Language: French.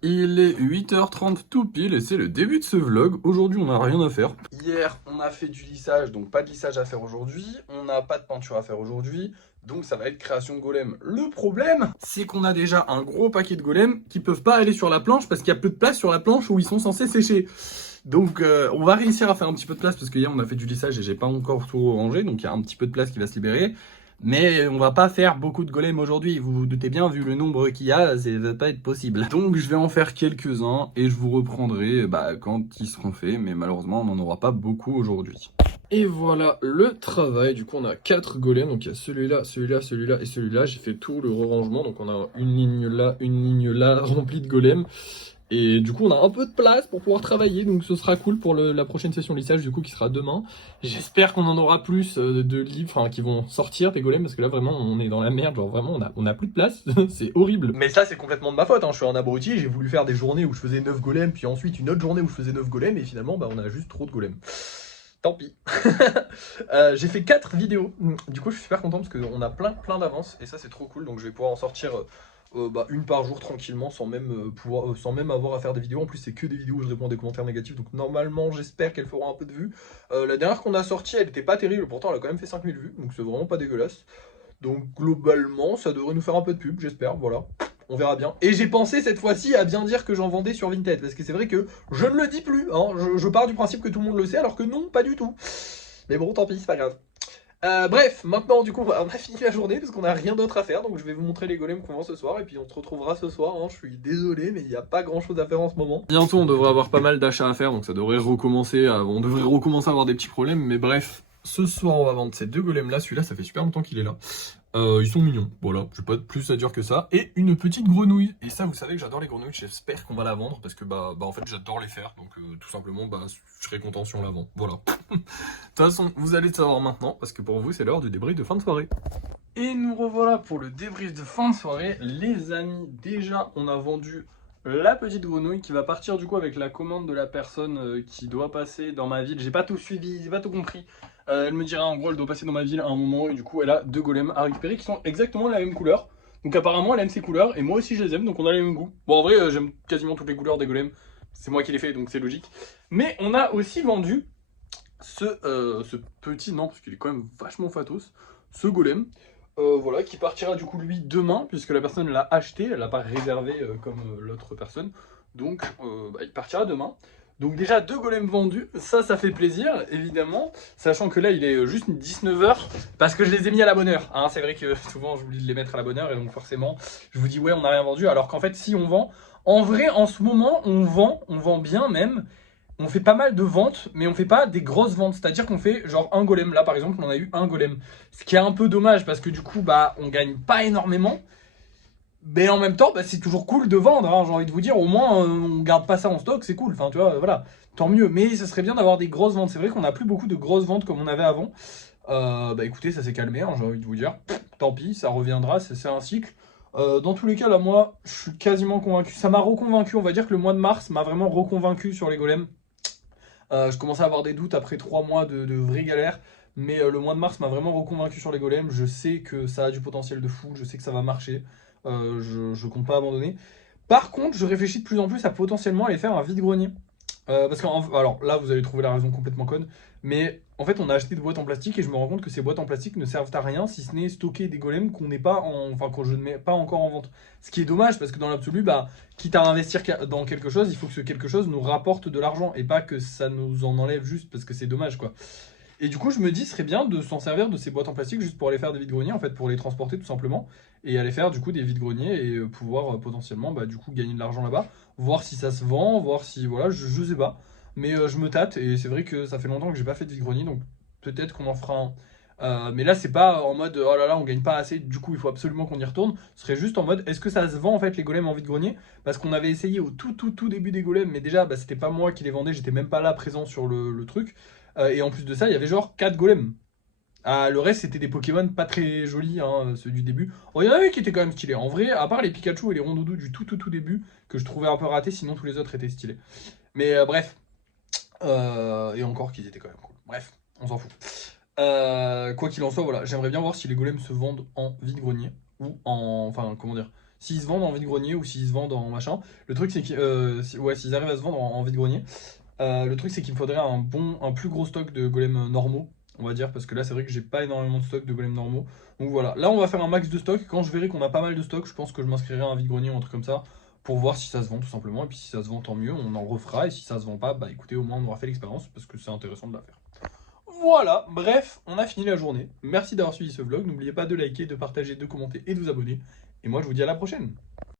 Il est 8h30 tout pile et c'est le début de ce vlog. Aujourd'hui, on n'a rien à faire. Hier, on a fait du lissage, donc pas de lissage à faire aujourd'hui. On n'a pas de peinture à faire aujourd'hui, donc ça va être création de golem. Le problème, c'est qu'on a déjà un gros paquet de golems qui peuvent pas aller sur la planche parce qu'il y a peu de place sur la planche où ils sont censés sécher. Donc on va réussir à faire un petit peu de place parce que hier on a fait du lissage et j'ai pas encore tout rangé, donc il y a un petit peu de place qui va se libérer. Mais on va pas faire beaucoup de golems aujourd'hui, vous vous doutez bien, vu le nombre qu'il y a, ça va pas être possible. Donc je vais en faire quelques-uns et je vous reprendrai quand ils seront faits, mais malheureusement on n'en aura pas beaucoup aujourd'hui. Et voilà le travail, du coup on a 4 golems, donc il y a celui-là, celui-là, celui-là et celui-là. J'ai fait tout le re-rangement, donc on a une ligne là remplie de golems. Et du coup, on a un peu de place pour pouvoir travailler, donc ce sera cool pour la prochaine session lissage, du coup, qui sera demain. J'espère qu'on en aura plus de livres, enfin, qui vont sortir des golems, parce que là, vraiment, on est dans la merde, genre vraiment, on a plus de place, c'est horrible. Mais ça, c'est complètement de ma faute, hein. Je suis un abruti, j'ai voulu faire des journées où je faisais 9 golems, puis ensuite une autre journée où je faisais 9 golems, et finalement, on a juste trop de golems. Tant pis. J'ai fait 4 vidéos, du coup, je suis super content, parce qu'on a plein d'avance, et ça, c'est trop cool, donc je vais pouvoir en sortir... une par jour tranquillement sans même, sans même avoir à faire des vidéos. En plus c'est que des vidéos où je réponds à des commentaires négatifs, donc normalement j'espère qu'elles feront un peu de vues. La dernière qu'on a sortie elle était pas terrible, pourtant elle a quand même fait 5000 vues, donc c'est vraiment pas dégueulasse. Donc globalement ça devrait nous faire un peu de pub, j'espère, voilà. On verra bien. Et j'ai pensé cette fois-ci à bien dire que j'en vendais sur Vinted, parce que c'est vrai que je ne le dis plus, hein. Je pars du principe que tout le monde le sait, alors que non, pas du tout. Mais bon, tant pis, c'est pas grave. Bref, maintenant du coup on a fini la journée parce qu'on n'a rien d'autre à faire, donc je vais vous montrer les golems qu'on vend ce soir et puis on se retrouvera ce soir, hein. Je suis désolé mais il n'y a pas grand chose à faire en ce moment. Bientôt on devrait avoir pas mal d'achats à faire, donc ça devrait recommencer, on devrait recommencer à avoir des petits problèmes, mais bref, ce soir on va vendre ces deux golems là, celui-là ça fait super longtemps qu'il est là. Ils sont mignons, voilà, j'ai pas plus à dire que ça. Et une petite grenouille. Et ça, vous savez que j'adore les grenouilles, j'espère qu'on va la vendre parce que en fait j'adore les faire. Donc tout simplement, je serais content si on la vend. Voilà. De toute façon, vous allez le savoir maintenant parce que pour vous, c'est l'heure du débrief de fin de soirée. Et nous revoilà pour le débrief de fin de soirée. Les amis, déjà, on a vendu la petite grenouille qui va partir du coup avec la commande de la personne qui doit passer dans ma ville. J'ai pas tout suivi, j'ai pas tout compris. Elle me dira en gros, elle doit passer dans ma ville à un moment et du coup, elle a deux golems à récupérer qui sont exactement de la même couleur. Donc apparemment, elle aime ces couleurs et moi aussi je les aime, donc on a les mêmes goûts. Bon, en vrai, j'aime quasiment toutes les couleurs des golems. C'est moi qui les fais, donc c'est logique. Mais on a aussi vendu ce petit, non, parce qu'il est quand même vachement fatos, ce golem. Voilà, qui partira du coup lui demain, puisque la personne l'a acheté, elle l'a pas réservé comme l'autre personne. Donc il partira demain. Donc déjà deux golems vendus, ça fait plaisir, évidemment, sachant que là il est juste 19h, parce que je les ai mis à la bonne heure, hein. C'est vrai que souvent j'oublie de les mettre à la bonne heure, et donc forcément je vous dis ouais on n'a rien vendu, alors qu'en fait si on vend, en vrai en ce moment on vend bien même, on fait pas mal de ventes, mais on fait pas des grosses ventes. C'est-à-dire qu'on fait genre un golem. Là, par exemple, on a eu un golem. Ce qui est un peu dommage parce que du coup, on gagne pas énormément. Mais en même temps, c'est toujours cool de vendre, hein, j'ai envie de vous dire. Au moins, on garde pas ça en stock, c'est cool. Enfin, tu vois, voilà. Tant mieux. Mais ce serait bien d'avoir des grosses ventes. C'est vrai qu'on a plus beaucoup de grosses ventes comme on avait avant. Écoutez, ça s'est calmé, hein, j'ai envie de vous dire. Tant pis, ça reviendra, c'est un cycle. Dans tous les cas, là, moi, je suis quasiment convaincu. Ça m'a reconvaincu. On va dire que le mois de mars m'a vraiment reconvaincu sur les golems. Je commençais à avoir des doutes après 3 mois de vraie galère. Mais le mois de mars m'a vraiment reconvaincu sur les golems. Je sais que ça a du potentiel de fou. Je sais que ça va marcher. Je compte pas abandonner. Par contre, je réfléchis de plus en plus à potentiellement aller faire un vide-grenier. Parce que, alors là, vous allez trouver la raison complètement conne. Mais en fait, on a acheté des boîtes en plastique et je me rends compte que ces boîtes en plastique ne servent à rien si ce n'est stocker des golems qu'on n'est pas enfin, que je ne mets pas encore en vente. Ce qui est dommage parce que dans l'absolu, quitte à investir dans quelque chose, il faut que ce quelque chose nous rapporte de l'argent et pas que ça nous en enlève juste parce que c'est dommage quoi. Et du coup, je me dis, ce serait bien de s'en servir de ces boîtes en plastique juste pour aller faire des vides-greniers, en fait, pour les transporter tout simplement, et aller faire du coup des vides-greniers et pouvoir potentiellement du coup gagner de l'argent là-bas, voir si ça se vend, voir si, voilà, je sais pas. Mais je me tâte, et c'est vrai que ça fait longtemps que j'ai pas fait de vide-grenier, donc peut-être qu'on en fera un. Mais là, c'est pas en mode oh là là, on gagne pas assez, du coup il faut absolument qu'on y retourne. Ce serait juste en mode est-ce que ça se vend en fait les golems en vide-grenier? Parce qu'on avait essayé au tout début des golems, mais déjà c'était pas moi qui les vendais, j'étais même pas là présent sur le truc. Et en plus de ça, il y avait genre 4 golems. Ah, le reste, c'était des Pokémon pas très jolis, hein, ceux du début. Oh, il y en avait qui étaient quand même stylés. En vrai, à part les Pikachu et les Rondoudou du tout début, que je trouvais un peu ratés, sinon tous les autres étaient stylés. Mais bref. Et encore qu'ils étaient quand même cool. Bref, on s'en fout. Quoi qu'il en soit, voilà, j'aimerais bien voir si les golems se vendent en vide-grenier. Ou en. Enfin, comment dire. s'ils se vendent en vide-grenier ou s'ils se vendent en machin. Le truc c'est que ouais, s'ils arrivent à se vendre en vide-grenier. Le truc c'est qu'il me faudrait un plus gros stock de golems normaux, on va dire, parce que là c'est vrai que j'ai pas énormément de stock de golems normaux. Donc voilà, là on va faire un max de stock. Quand je verrai qu'on a pas mal de stock, je pense que je m'inscrirai à un vide-grenier ou un truc comme ça pour voir si ça se vend tout simplement. Et puis si ça se vend, tant mieux, on en refera. Et si ça se vend pas, bah écoutez, au moins on aura fait l'expérience parce que c'est intéressant de la faire. Voilà, bref, on a fini la journée. Merci d'avoir suivi ce vlog. N'oubliez pas de liker, de partager, de commenter et de vous abonner. Et moi je vous dis à la prochaine.